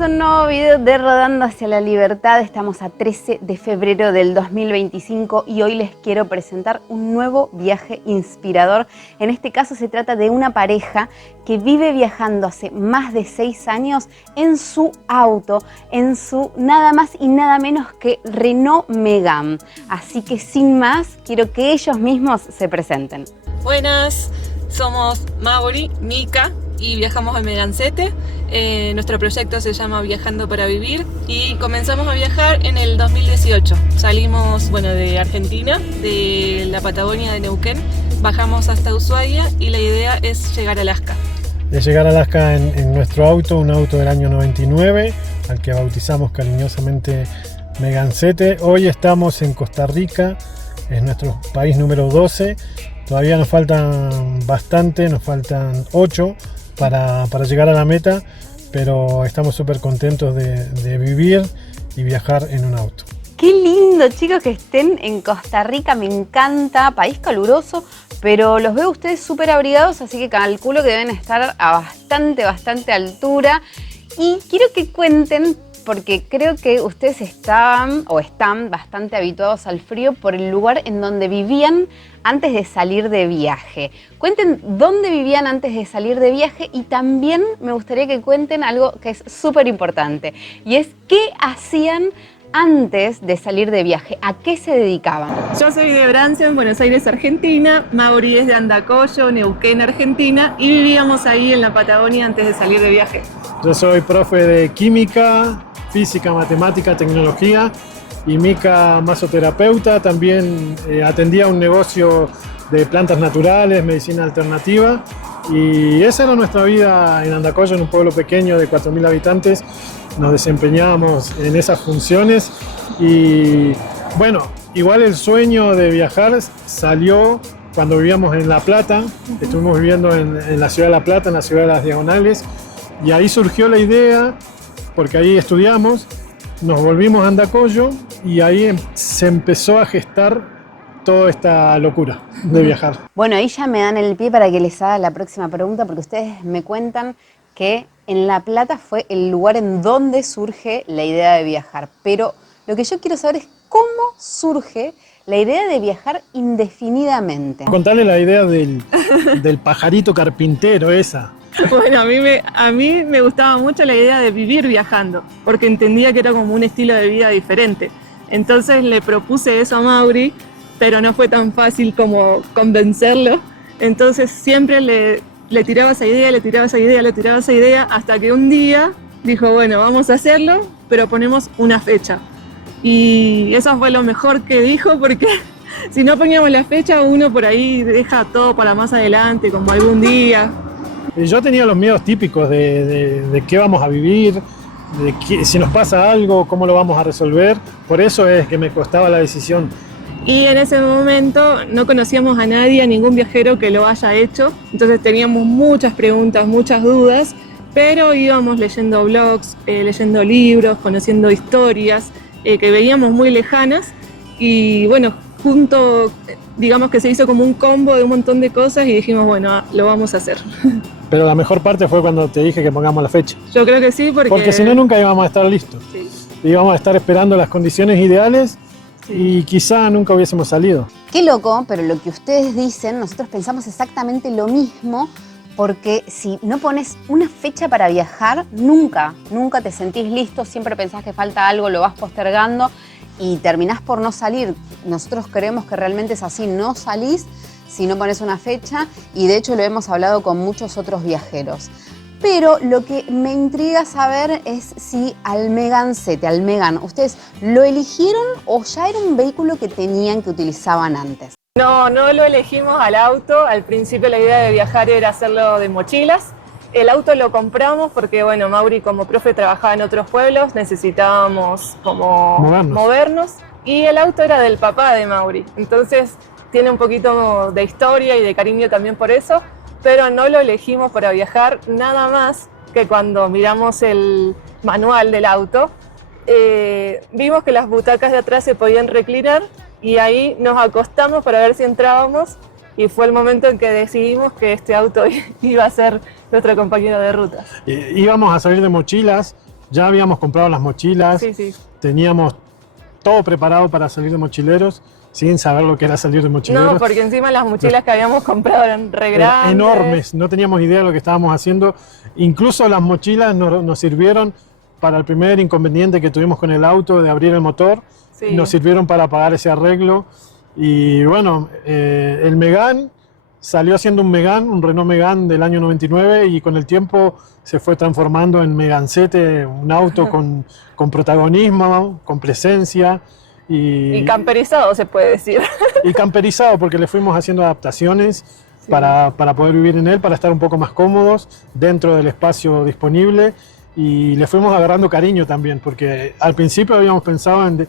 bienvenidos a un nuevo video de Rodando hacia la Libertad. Estamos a 13 de febrero del 2025 y hoy les quiero presentar un nuevo viaje inspirador. En este caso se trata de una pareja que vive viajando hace más de 6 años en su auto, en su nada más y nada menos que Renault Megane. Así que sin más, quiero que ellos mismos se presenten. Buenas, somos Mauri, Mika y viajamos en Megancete. Nuestro proyecto se llama Viajando para Vivir y comenzamos a viajar en el 2018. Salimos de Argentina, de la Patagonia de Neuquén, bajamos hasta Ushuaia y la idea es llegar a Alaska. De llegar a Alaska en nuestro auto, un auto del año 99, al que bautizamos cariñosamente Megancete. Hoy estamos en Costa Rica, es nuestro país número 12. Todavía nos faltan bastante, nos faltan 8 para llegar a la meta, pero estamos súper contentos de vivir y viajar en un auto. Qué lindo, chicos, que estén en Costa Rica, me encanta, país caluroso, pero los veo ustedes súper abrigados, así que calculo que deben estar a bastante altura. Y quiero que cuenten, porque creo que ustedes están bastante habituados al frío por el lugar en donde vivían antes de salir de viaje. Cuenten dónde vivían antes de salir de viaje y también me gustaría que cuenten algo que es súper importante y es qué hacían antes de salir de viaje, ¿a qué se dedicaban? Yo soy de Brancia, en Buenos Aires, Argentina. Mauri es de Andacollo, Neuquén, Argentina, y vivíamos ahí en la Patagonia antes de salir de viaje. Yo soy profe de química, física, matemática, tecnología, y Mika masoterapeuta. También atendía un negocio de plantas naturales, medicina alternativa, y esa era nuestra vida en Andacollo, en un pueblo pequeño de 4.000 habitantes. Nos desempeñábamos en esas funciones y bueno, igual el sueño de viajar salió cuando vivíamos en La Plata. Estuvimos viviendo en la ciudad de La Plata, en la ciudad de Las Diagonales, y ahí surgió la idea, porque ahí estudiamos, nos volvimos a Andacollo y ahí se empezó a gestar toda esta locura de viajar. Bueno, ahí ya me dan el pie para que les haga la próxima pregunta, porque ustedes me cuentan que en La Plata fue el lugar en donde surge la idea de viajar. Pero lo que yo quiero saber es cómo surge la idea de viajar indefinidamente. Contarle la idea del pajarito carpintero esa. Bueno, a mí me gustaba mucho la idea de vivir viajando, porque entendía que era como un estilo de vida diferente. Entonces le propuse eso a Mauri, pero no fue tan fácil como convencerlo. Entonces siempre le tiraba esa idea, hasta que un día dijo, bueno, vamos a hacerlo, pero ponemos una fecha. Y eso fue lo mejor que dijo, porque si no poníamos la fecha, uno por ahí deja todo para más adelante, como algún día. Yo tenía los miedos típicos de qué vamos a vivir, de si nos pasa algo, cómo lo vamos a resolver. Por eso es que me costaba la decisión. Y en ese momento no conocíamos a nadie, a ningún viajero que lo haya hecho. Entonces teníamos muchas preguntas, muchas dudas, pero íbamos leyendo blogs, leyendo libros, conociendo historias que veíamos muy lejanas. Y bueno, junto, digamos que se hizo como un combo de un montón de cosas y dijimos, bueno, lo vamos a hacer. Pero la mejor parte fue cuando te dije que pongamos la fecha. Yo creo que sí, porque si no nunca íbamos a estar listos. Sí. Íbamos a estar esperando las condiciones ideales y quizá nunca hubiésemos salido. Qué loco, pero lo que ustedes dicen, nosotros pensamos exactamente lo mismo, porque si no pones una fecha para viajar, nunca te sentís listo, siempre pensás que falta algo, lo vas postergando y terminás por no salir. Nosotros creemos que realmente es así, no salís si no pones una fecha, y de hecho lo hemos hablado con muchos otros viajeros. Pero lo que me intriga saber es si al Megancete, al Megane, ¿ustedes lo eligieron o ya era un vehículo que tenían, que utilizaban antes? No lo elegimos al auto. Al principio la idea de viajar era hacerlo de mochilas. El auto lo compramos porque, bueno, Mauri como profe trabajaba en otros pueblos, necesitábamos como movernos. Y el auto era del papá de Mauri, entonces tiene un poquito de historia y de cariño también por eso. Pero no lo elegimos para viajar, nada más que cuando miramos el manual del auto, vimos que las butacas de atrás se podían reclinar y ahí nos acostamos para ver si entrábamos, y fue el momento en que decidimos que este auto iba a ser nuestro compañero de ruta. Íbamos a salir de mochilas Ya habíamos comprado las mochilas, Sí, sí. teníamos todo preparado para salir de mochileros, sin saber lo que era salir de mochileros. No, porque encima las mochilas que habíamos comprado eran re grandes. Enormes, no teníamos idea de lo que estábamos haciendo. Incluso las mochilas nos sirvieron para el primer inconveniente que tuvimos con el auto de abrir el motor, Sí. nos sirvieron para pagar ese arreglo. Y bueno, el Megane salió siendo un Megane, un Renault Megane del año 99, y con el tiempo se fue transformando en Megancete, un auto con protagonismo, con presencia. Y camperizado, se puede decir. Y camperizado, porque le fuimos haciendo adaptaciones para poder vivir en él, para estar un poco más cómodos dentro del espacio disponible, y le fuimos agarrando cariño también, porque al principio habíamos pensado en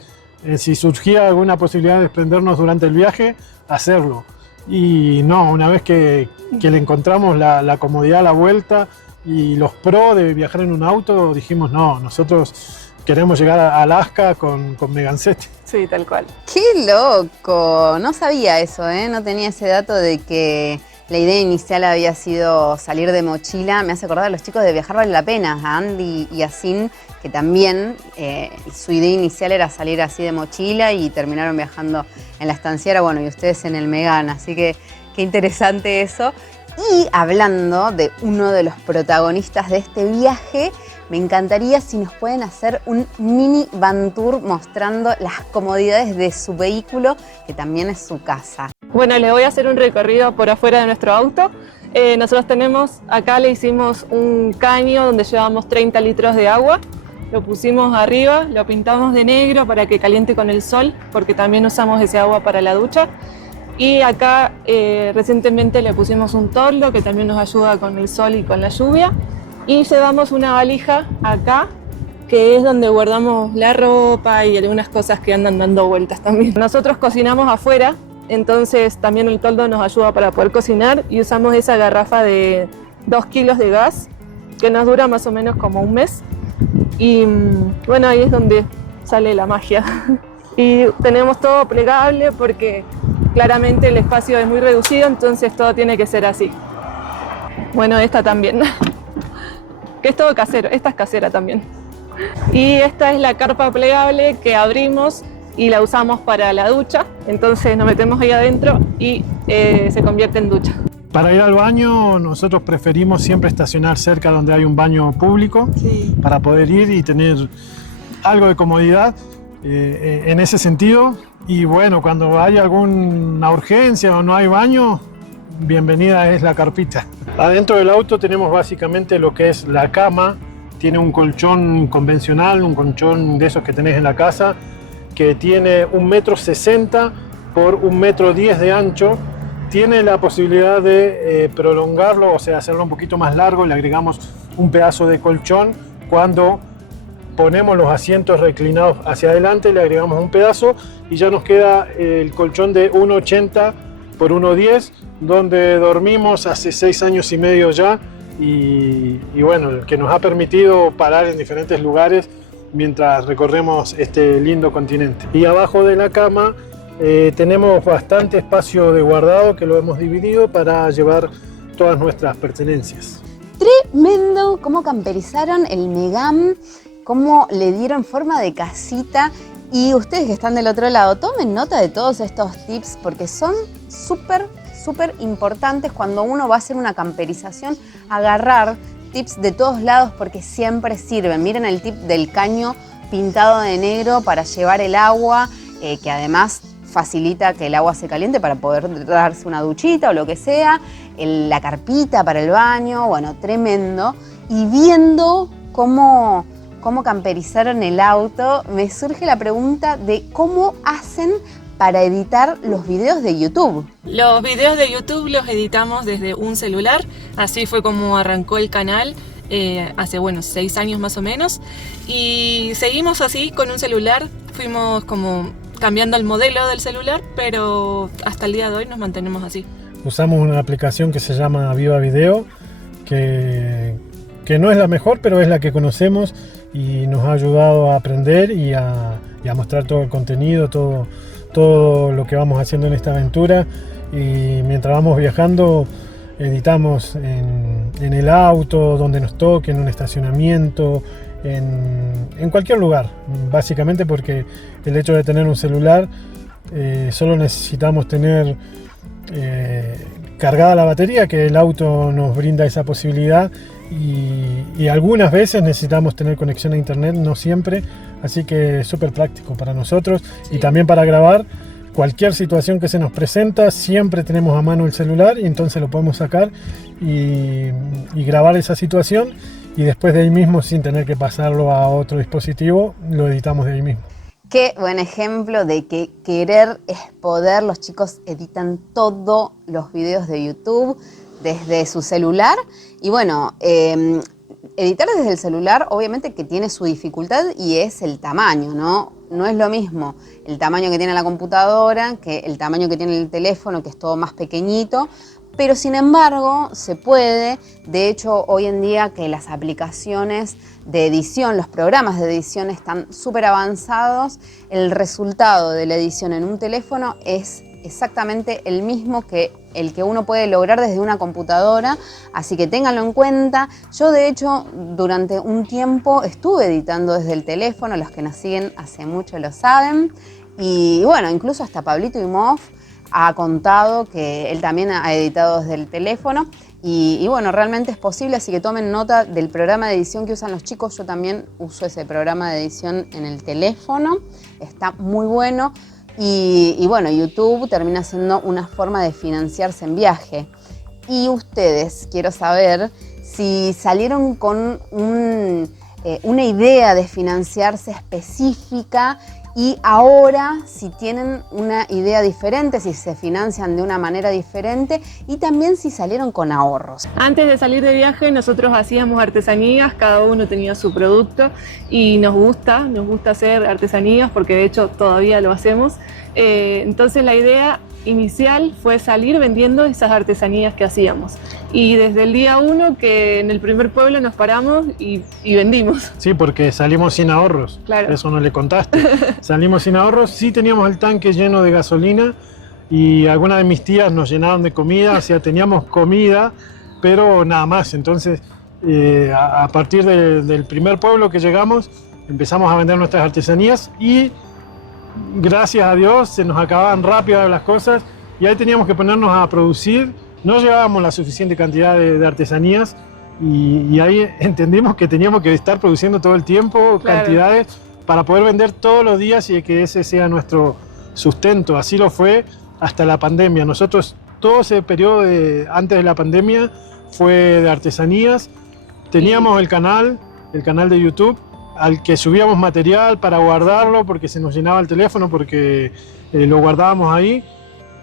si surgía alguna posibilidad de desprendernos durante el viaje, hacerlo. Y no, una vez que le encontramos la comodidad a la vuelta y los pros de viajar en un auto, dijimos no, nosotros queremos llegar a Alaska con Megancete. Sí, tal cual. ¡Qué loco! No sabía eso, ¿eh? No tenía ese dato de que la idea inicial había sido salir de mochila. Me hace acordar a los chicos de Viajar Vale la Pena, a Andy y a Sin, que también su idea inicial era salir así de mochila y terminaron viajando en la estanciera, bueno, y ustedes en el Megane, así que qué interesante eso. Y hablando de uno de los protagonistas de este viaje, me encantaría si nos pueden hacer un mini van tour mostrando las comodidades de su vehículo, que también es su casa. Bueno, les voy a hacer un recorrido por afuera de nuestro auto. Nosotros tenemos, acá le hicimos un caño donde llevamos 30 litros de agua. Lo pusimos arriba, lo pintamos de negro para que caliente con el sol, porque también usamos ese agua para la ducha. Y acá recientemente le pusimos un toldo que también nos ayuda con el sol y con la lluvia. Y llevamos una valija acá, que es donde guardamos la ropa y algunas cosas que andan dando vueltas también. Nosotros cocinamos afuera, entonces también el toldo nos ayuda para poder cocinar, y usamos esa garrafa de 2 kilos de gas que nos dura más o menos como un mes. Y bueno, ahí es donde sale la magia. Y tenemos todo plegable porque claramente el espacio es muy reducido, entonces todo tiene que ser así. Bueno, esta también, que es todo casero, esta es casera también. Y esta es la carpa plegable que abrimos y la usamos para la ducha, entonces nos metemos ahí adentro y se convierte en ducha. Para ir al baño, nosotros preferimos siempre estacionar cerca donde hay un baño público, Sí. para poder ir y tener algo de comodidad en ese sentido. Y bueno, cuando hay alguna urgencia o no hay baño, bienvenida es la carpita. Adentro del auto tenemos básicamente lo que es la cama. Tiene un colchón convencional, un colchón de esos que tenés en la casa, que tiene 1,60 m por 1,10 m de ancho. Tiene la posibilidad de prolongarlo, o sea, hacerlo un poquito más largo. Le agregamos un pedazo de colchón. Cuando ponemos los asientos reclinados hacia adelante, le agregamos un pedazo y ya nos queda el colchón de 1,80 por 1,10, donde dormimos hace 6 años y medio ya, y bueno, que nos ha permitido parar en diferentes lugares mientras recorremos este lindo continente. Y abajo de la cama tenemos bastante espacio de guardado, que lo hemos dividido para llevar todas nuestras pertenencias. Tremendo cómo camperizaron el Megane, cómo le dieron forma de casita. Y ustedes que están del otro lado, tomen nota de todos estos tips, porque son súper importantes cuando uno va a hacer una camperización. Agarrar tips de todos lados, porque siempre sirven. Miren el tip del caño pintado de negro para llevar el agua, que además facilita que el agua se caliente para poder darse una duchita o lo que sea. La carpita para el baño, bueno, tremendo. Y viendo cómo camperizaron el auto, me surge la pregunta de cómo hacen para editar los videos de YouTube. Los videos de YouTube los editamos desde un celular, así fue como arrancó el canal hace 6 años más o menos, y seguimos así con un celular, fuimos como cambiando el modelo del celular, pero hasta el día de hoy nos mantenemos así. Usamos una aplicación que se llama Viva Video, que no es la mejor, pero es la que conocemos y nos ha ayudado a aprender y a mostrar todo el contenido, todo lo que vamos haciendo en esta aventura. Y mientras vamos viajando, editamos en el auto, donde nos toque, en un estacionamiento, en cualquier lugar, básicamente porque el hecho de tener un celular, solo necesitamos tener cargada la batería, que el auto nos brinda esa posibilidad, y algunas veces necesitamos tener conexión a internet, no siempre, así que es súper práctico para nosotros. Sí. Y también para grabar cualquier situación que se nos presenta, siempre tenemos a mano el celular y entonces lo podemos sacar y grabar esa situación, y después de ahí mismo, sin tener que pasarlo a otro dispositivo, lo editamos de ahí mismo. Qué buen ejemplo de que querer es poder. Los chicos editan todos los videos de YouTube desde su celular. Y bueno, editar desde el celular obviamente que tiene su dificultad, y es el tamaño, ¿no? No es lo mismo el tamaño que tiene la computadora que el tamaño que tiene el teléfono, que es todo más pequeñito. Pero sin embargo se puede. De hecho, hoy en día que las aplicaciones de edición, los programas de edición están súper avanzados, el resultado de la edición en un teléfono es exactamente el mismo que el que uno puede lograr desde una computadora, así que ténganlo en cuenta. Yo de hecho durante un tiempo estuve editando desde el teléfono, los que nos siguen hace mucho lo saben, y bueno, incluso hasta Pablito Imhoff ha contado que él también ha editado desde el teléfono, y bueno, realmente es posible, así que tomen nota del programa de edición que usan los chicos. Yo también uso ese programa de edición en el teléfono, está muy bueno. Y bueno, YouTube termina siendo una forma de financiarse en viaje. Y ustedes, quiero saber si salieron con una idea de financiarse específica, y ahora si tienen una idea diferente, si se financian de una manera diferente, y también si salieron con ahorros. Antes de salir de viaje nosotros hacíamos artesanías, cada uno tenía su producto, y nos gusta hacer artesanías porque de hecho todavía lo hacemos. Entonces la idea inicial fue salir vendiendo esas artesanías que hacíamos, y desde el día 1 que en el primer pueblo nos paramos y vendimos. Sí, porque salimos sin ahorros. Claro. Eso no le contaste. Salimos sin ahorros, sí teníamos el tanque lleno de gasolina, y algunas de mis tías nos llenaron de comida, o sea, teníamos comida, pero nada más. Entonces a partir del primer pueblo que llegamos, empezamos a vender nuestras artesanías, y gracias a Dios se nos acababan rápido las cosas, y ahí teníamos que ponernos a producir. No llevábamos la suficiente cantidad de artesanías, y ahí entendimos que teníamos que estar produciendo todo el tiempo, claro, cantidades para poder vender todos los días y que ese sea nuestro sustento. Así lo fue hasta la pandemia. Nosotros todo ese periodo antes de la pandemia fue de artesanías. Teníamos el canal de YouTube, al que subíamos material para guardarlo porque se nos llenaba el teléfono, porque lo guardábamos ahí,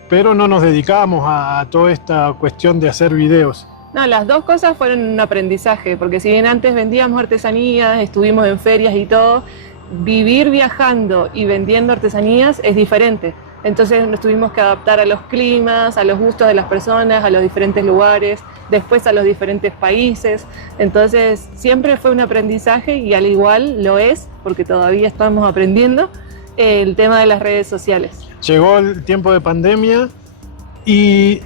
pero no nos dedicábamos a toda esta cuestión de hacer videos. No, las dos cosas fueron un aprendizaje, porque si bien antes vendíamos artesanías, estuvimos en ferias y todo, vivir viajando y vendiendo artesanías es diferente. Entonces nos tuvimos que adaptar a los climas, a los gustos de las personas, a los diferentes lugares, después a los diferentes países. Entonces siempre fue un aprendizaje, y al igual lo es, porque todavía estamos aprendiendo, el tema de las redes sociales. Llegó el tiempo de pandemia y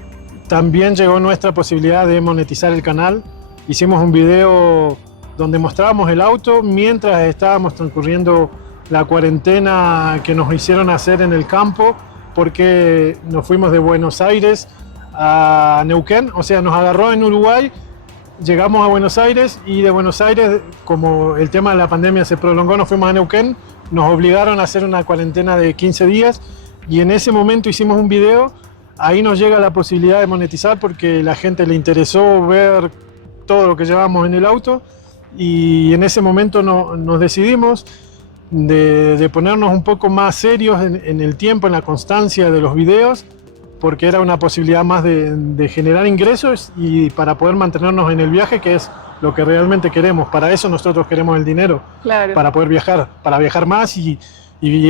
también llegó nuestra posibilidad de monetizar el canal. Hicimos un video donde mostrábamos el auto mientras estábamos transcurriendo la cuarentena que nos hicieron hacer en el campo, porque nos fuimos de Buenos Aires a Neuquén, o sea, nos agarró en Uruguay, llegamos a Buenos Aires, y de Buenos Aires, como el tema de la pandemia se prolongó, nos fuimos a Neuquén, nos obligaron a hacer una cuarentena de 15 días, y en ese momento hicimos un video. Ahí nos llega la posibilidad de monetizar porque a la gente le interesó ver todo lo que llevábamos en el auto, y en ese momento nos decidimos de ponernos un poco más serios en el tiempo, en la constancia de los videos, porque era una posibilidad más de generar ingresos y para poder mantenernos en el viaje, que es lo que realmente queremos. Para eso nosotros queremos el dinero, claro, para poder viajar, para viajar más y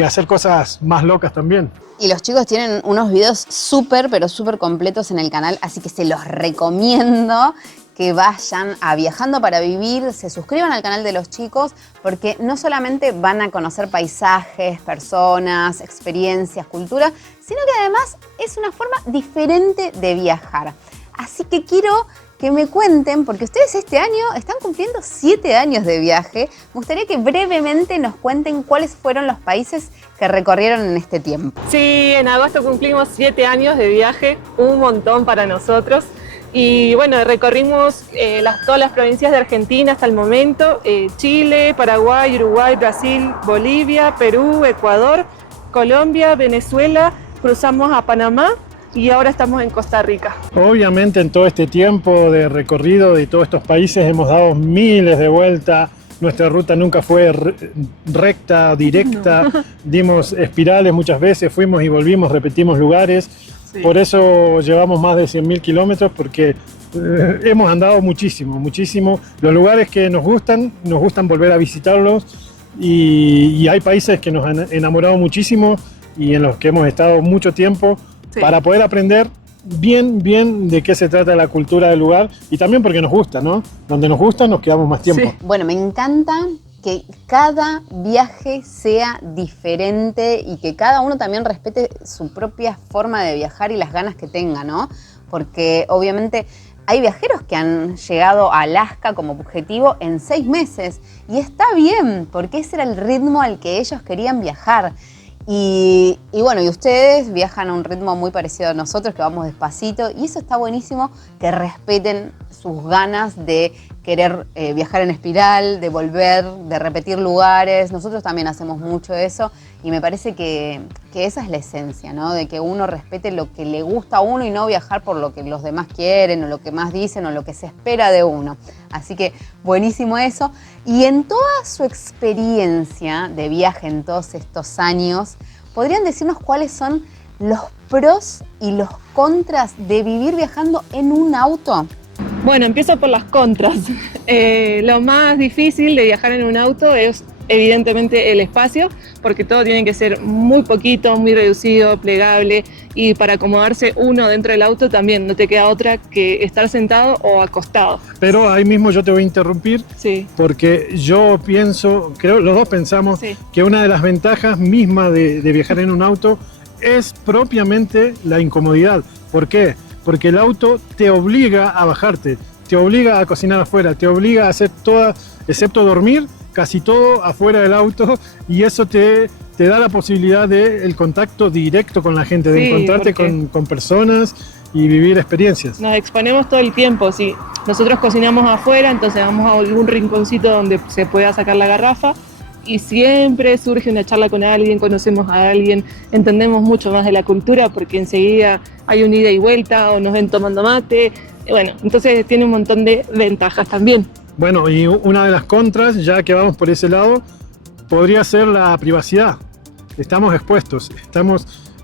hacer cosas más locas también. Y los chicos tienen unos videos súper, pero súper completos en el canal, así que se los recomiendo que vayan a Viajando para Vivir, se suscriban al canal de los chicos, porque no solamente van a conocer paisajes, personas, experiencias, cultura, sino que además es una forma diferente de viajar. Así que quiero que me cuenten, porque ustedes este año están cumpliendo 7 años de viaje. Me gustaría que brevemente nos cuenten cuáles fueron los países que recorrieron en este tiempo. Sí, en agosto cumplimos 7 años de viaje, un montón para nosotros. Y bueno, recorrimos todas las provincias de Argentina hasta el momento, Chile, Paraguay, Uruguay, Brasil, Bolivia, Perú, Ecuador, Colombia, Venezuela, cruzamos a Panamá y ahora estamos en Costa Rica. Obviamente en todo este tiempo de recorrido de todos estos países hemos dado miles de vueltas. Nuestra ruta nunca fue recta, directa, no. Dimos espirales muchas veces, fuimos y volvimos, repetimos lugares. Sí. Por eso llevamos más de 100.000 kilómetros, porque hemos andado muchísimo, muchísimo. Los lugares que nos gustan volver a visitarlos y hay países que nos han enamorado muchísimo y en los que hemos estado mucho tiempo, sí, para poder aprender bien de qué se trata la cultura del lugar y también porque nos gusta, ¿no? Donde nos gusta nos quedamos más tiempo. Sí. Bueno, me encanta que cada viaje sea diferente y que cada uno también respete su propia forma de viajar y las ganas que tenga, ¿no? Porque obviamente hay viajeros que han llegado a Alaska como objetivo en 6 meses y está bien, porque ese era el ritmo al que ellos querían viajar. Y bueno, y ustedes viajan a un ritmo muy parecido a nosotros, que vamos despacito, y eso está buenísimo, que respeten sus ganas de querer viajar en espiral, de volver, de repetir lugares. Nosotros también hacemos mucho eso y me parece que esa es la esencia, ¿no? De que uno respete lo que le gusta a uno y no viajar por lo que los demás quieren o lo que más dicen o lo que se espera de uno. Así que buenísimo eso. Y en toda su experiencia de viaje en todos estos años, ¿podrían decirnos cuáles son los pros y los contras de vivir viajando en un auto? Bueno, empiezo por las contras. Lo más difícil de viajar en un auto es evidentemente el espacio, porque todo tiene que ser muy poquito, muy reducido, plegable, y para acomodarse uno dentro del auto también no te queda otra que estar sentado o acostado. Pero ahí mismo yo te voy a interrumpir, sí, porque yo pienso, creo los dos pensamos, sí, que una de las ventajas mismas de viajar en un auto es propiamente la incomodidad. ¿Por qué? Porque el auto te obliga a bajarte, te obliga a cocinar afuera, te obliga a hacer todo, excepto dormir, casi todo afuera del auto, y eso te da la posibilidad del contacto directo con la gente, de encontrarte con personas y vivir experiencias. Nos exponemos todo el tiempo, sí. Nosotros cocinamos afuera, entonces vamos a algún rinconcito donde se pueda sacar la garrafa y siempre surge una charla con alguien, conocemos a alguien, entendemos mucho más de la cultura porque enseguida hay un ida y vuelta o nos ven tomando mate. Bueno, entonces tiene un montón de ventajas también. Bueno, y una de las contras, ya que vamos por ese lado, podría ser la privacidad. Estamos expuestos,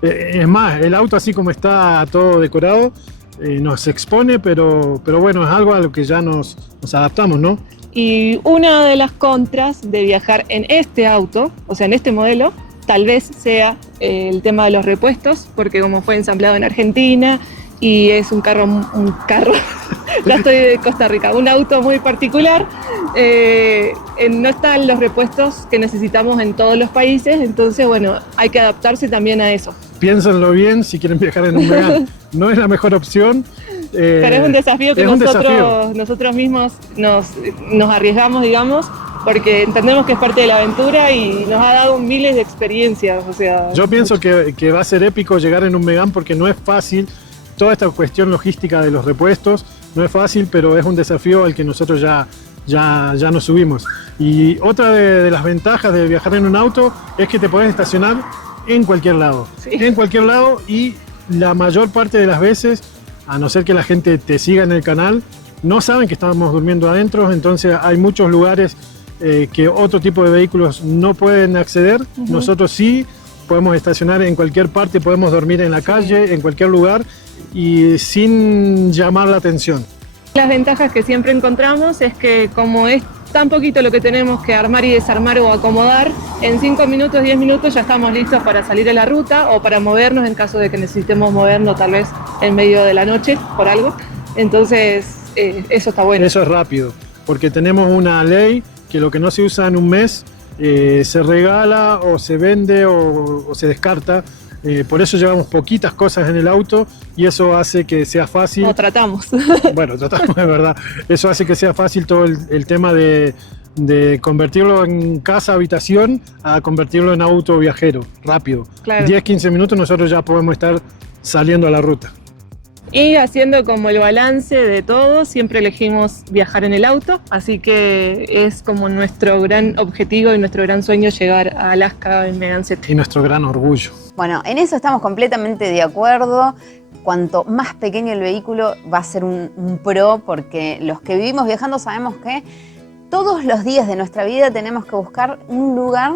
es más, el auto así como está todo decorado, nos expone, pero bueno, es algo a lo que ya nos adaptamos, ¿no? Y una de las contras de viajar en este auto, o sea, en este modelo, tal vez sea el tema de los repuestos, porque como fue ensamblado en Argentina y es un carro, ya estoy de Costa Rica, un auto muy particular, no están los repuestos que necesitamos en todos los países, entonces bueno, hay que adaptarse también a eso. Piénsenlo bien si quieren viajar en un Megane, no es la mejor opción. Pero es un desafío que nosotros mismos nos arriesgamos, digamos, porque entendemos que es parte de la aventura y nos ha dado miles de experiencias. O sea, yo pienso que va a ser épico llegar en un Megane porque no es fácil, toda esta cuestión logística de los repuestos no es fácil, pero es un desafío al que nosotros ya nos subimos. Y otra de las ventajas de viajar en un auto es que te puedes estacionar en cualquier lado, sí, en cualquier lado, y la mayor parte de las veces, a no ser que la gente te siga en el canal, no saben que estamos durmiendo adentro, entonces hay muchos lugares que otro tipo de vehículos no pueden acceder. Nosotros sí podemos estacionar en cualquier parte, podemos dormir en la calle, en cualquier lugar y sin llamar la atención. Las ventajas que siempre encontramos es que como es tan poquito lo que tenemos que armar y desarmar o acomodar, en 5 minutos, 10 minutos ya estamos listos para salir a la ruta o para movernos en caso de que necesitemos movernos tal vez en medio de la noche por algo. Entonces eso está bueno. Eso es rápido, porque tenemos una ley que lo que no se usa en un mes se regala o se vende o se descarta Por eso llevamos poquitas cosas en el auto y eso hace que sea fácil. O tratamos. Bueno, tratamos de verdad. Eso hace que sea fácil todo el tema de convertirlo en casa, habitación, a convertirlo en auto viajero, rápido. Claro. 10-15 minutos nosotros ya podemos estar saliendo a la ruta. Y haciendo como el balance de todo, siempre elegimos viajar en el auto, así que es como nuestro gran objetivo y nuestro gran sueño llegar a Alaska en Megane 7. Y nuestro gran orgullo. Bueno, en eso estamos completamente de acuerdo. Cuanto más pequeño el vehículo va a ser un pro, porque los que vivimos viajando sabemos que todos los días de nuestra vida tenemos que buscar un lugar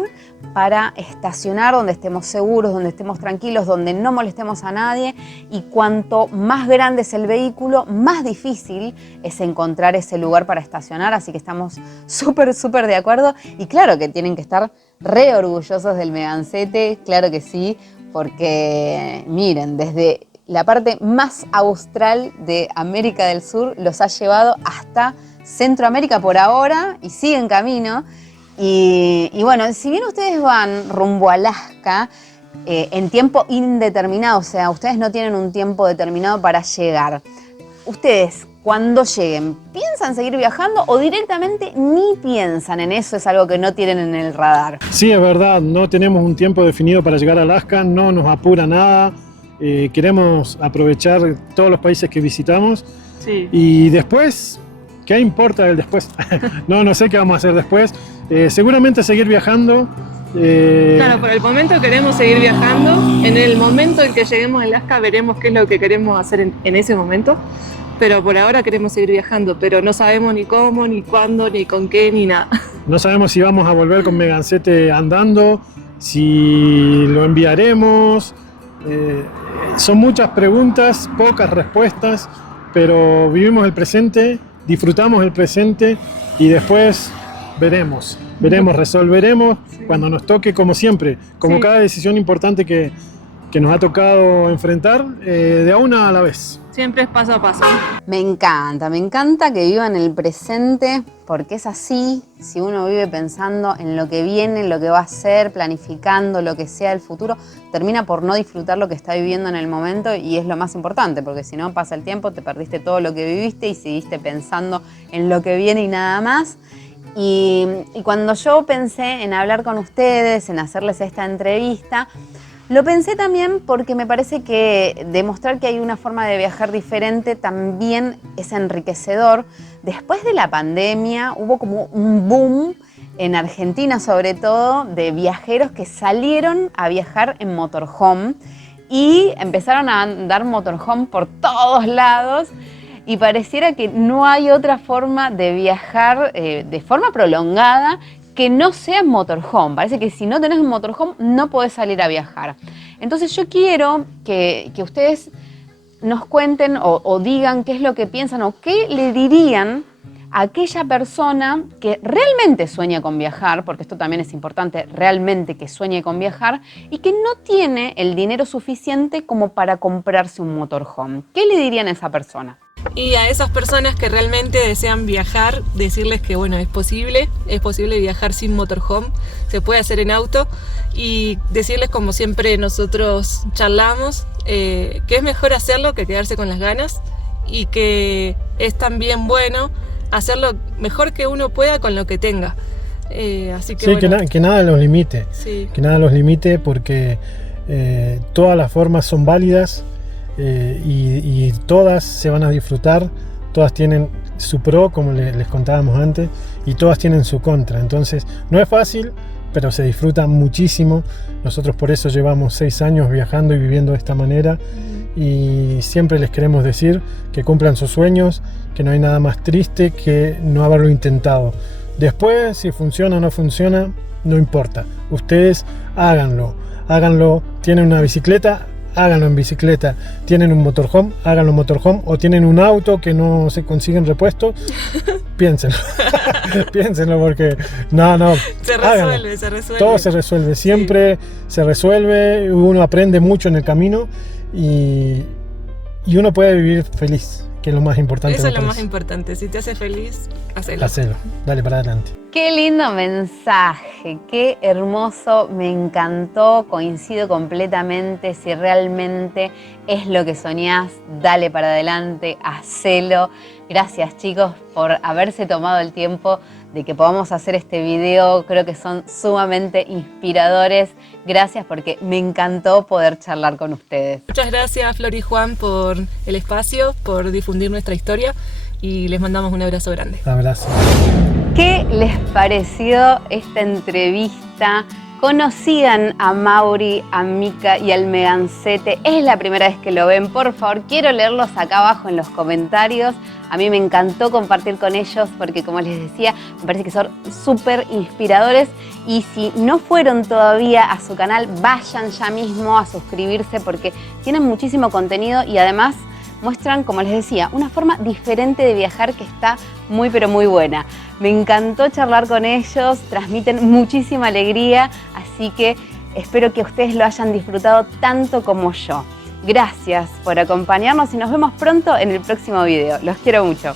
para estacionar donde estemos seguros, donde estemos tranquilos, donde no molestemos a nadie, y cuanto más grande es el vehículo, más difícil es encontrar ese lugar para estacionar, así que estamos súper de acuerdo. Y claro que tienen que estar re orgullosos del Megane 7, claro que sí, porque miren, desde la parte más austral de América del Sur los ha llevado hasta Centroamérica por ahora y sigue en camino. Y bueno, si bien ustedes van rumbo a Alaska en tiempo indeterminado, o sea, ustedes no tienen un tiempo determinado para llegar, ustedes cuando lleguen, ¿piensan seguir viajando o directamente ni piensan en eso? Es algo que no tienen en el radar. Sí, es verdad, no tenemos un tiempo definido para llegar a Alaska, no nos apura nada. Queremos aprovechar todos los países que visitamos. Sí. Y después, ¿qué importa el después? No sé qué vamos a hacer después. Seguramente seguir viajando. Claro, por el momento queremos seguir viajando. En el momento en que lleguemos a Alaska veremos qué es lo que queremos hacer en ese momento. Pero por ahora queremos seguir viajando, pero no sabemos ni cómo, ni cuándo, ni con qué, ni nada. No sabemos si vamos a volver con Megane 7 andando, si lo enviaremos. Son muchas preguntas, pocas respuestas, pero vivimos el presente, disfrutamos el presente y después veremos, resolveremos cuando nos toque, como siempre, como cada decisión importante que nos ha tocado enfrentar, de a una a la vez. Siempre es paso a paso. Me encanta que vivan el presente, porque es así. Si uno vive pensando en lo que viene, en lo que va a ser, planificando lo que sea el futuro, termina por no disfrutar lo que está viviendo en el momento, y es lo más importante, porque si no pasa el tiempo, te perdiste todo lo que viviste y seguiste pensando en lo que viene y nada más. Y cuando yo pensé en hablar con ustedes, en hacerles esta entrevista, lo pensé también porque me parece que demostrar que hay una forma de viajar diferente también es enriquecedor. Después de la pandemia hubo como un boom en Argentina, sobre todo, de viajeros que salieron a viajar en motorhome y empezaron a andar motorhome por todos lados. Y pareciera que no hay otra forma de viajar de forma prolongada que no sea en motorhome. Parece que si no tenés un motorhome no podés salir a viajar. Entonces yo quiero que ustedes nos cuenten o digan qué es lo que piensan o qué le dirían a aquella persona que realmente sueña con viajar, porque esto también es importante, realmente que sueñe con viajar, y que no tiene el dinero suficiente como para comprarse un motorhome. ¿Qué le dirían a esa persona? Y a esas personas que realmente desean viajar, decirles que bueno, es posible viajar sin motorhome, se puede hacer en auto, y decirles, como siempre nosotros charlamos, que es mejor hacerlo que quedarse con las ganas, y que es también bueno hacerlo mejor que uno pueda con lo que tenga. Así que, sí, bueno, que nada los limite, sí. Que nada los limite, porque todas las formas son válidas. Y todas se van a disfrutar, todas tienen su pro, como les contábamos antes, y todas tienen su contra. Entonces no es fácil, pero se disfruta muchísimo. Nosotros por eso llevamos 6 años viajando y viviendo de esta manera, y siempre les queremos decir que cumplan sus sueños, que no hay nada más triste que no haberlo intentado. Después, si funciona o no funciona, no importa, ustedes háganlo. Tienen una bicicleta, háganlo en bicicleta. Tienen un motorhome, háganlo en motorhome. O tienen un auto que no se consiguen repuestos, piénsenlo. Piénsenlo, porque no. Se resuelve. Todo se resuelve, siempre se resuelve. Uno aprende mucho en el camino y uno puede vivir feliz, que es lo más importante. Eso es lo más importante. Si te hace feliz, hacelo. Dale para adelante. Qué lindo mensaje, qué hermoso, me encantó, coincido completamente. Si realmente es lo que soñás, dale para adelante, hacelo. Gracias, chicos, por haberse tomado el tiempo de que podamos hacer este video. Creo que son sumamente inspiradores. Gracias, porque me encantó poder charlar con ustedes. Muchas gracias, Flor y Juan, por el espacio, por difundir nuestra historia, y les mandamos un abrazo grande. Un abrazo. ¿Qué les pareció esta entrevista? ¿Conocían a Mauri, a Mika y al Megancete? ¿Es la primera vez que lo ven? Por favor, quiero leerlos acá abajo en los comentarios. A mí me encantó compartir con ellos porque, como les decía, me parece que son súper inspiradores. Y si no fueron todavía a su canal, vayan ya mismo a suscribirse porque tienen muchísimo contenido y además muestran, como les decía, una forma diferente de viajar que está muy pero muy buena. Me encantó charlar con ellos, transmiten muchísima alegría, así que espero que ustedes lo hayan disfrutado tanto como yo. Gracias por acompañarnos y nos vemos pronto en el próximo video. Los quiero mucho.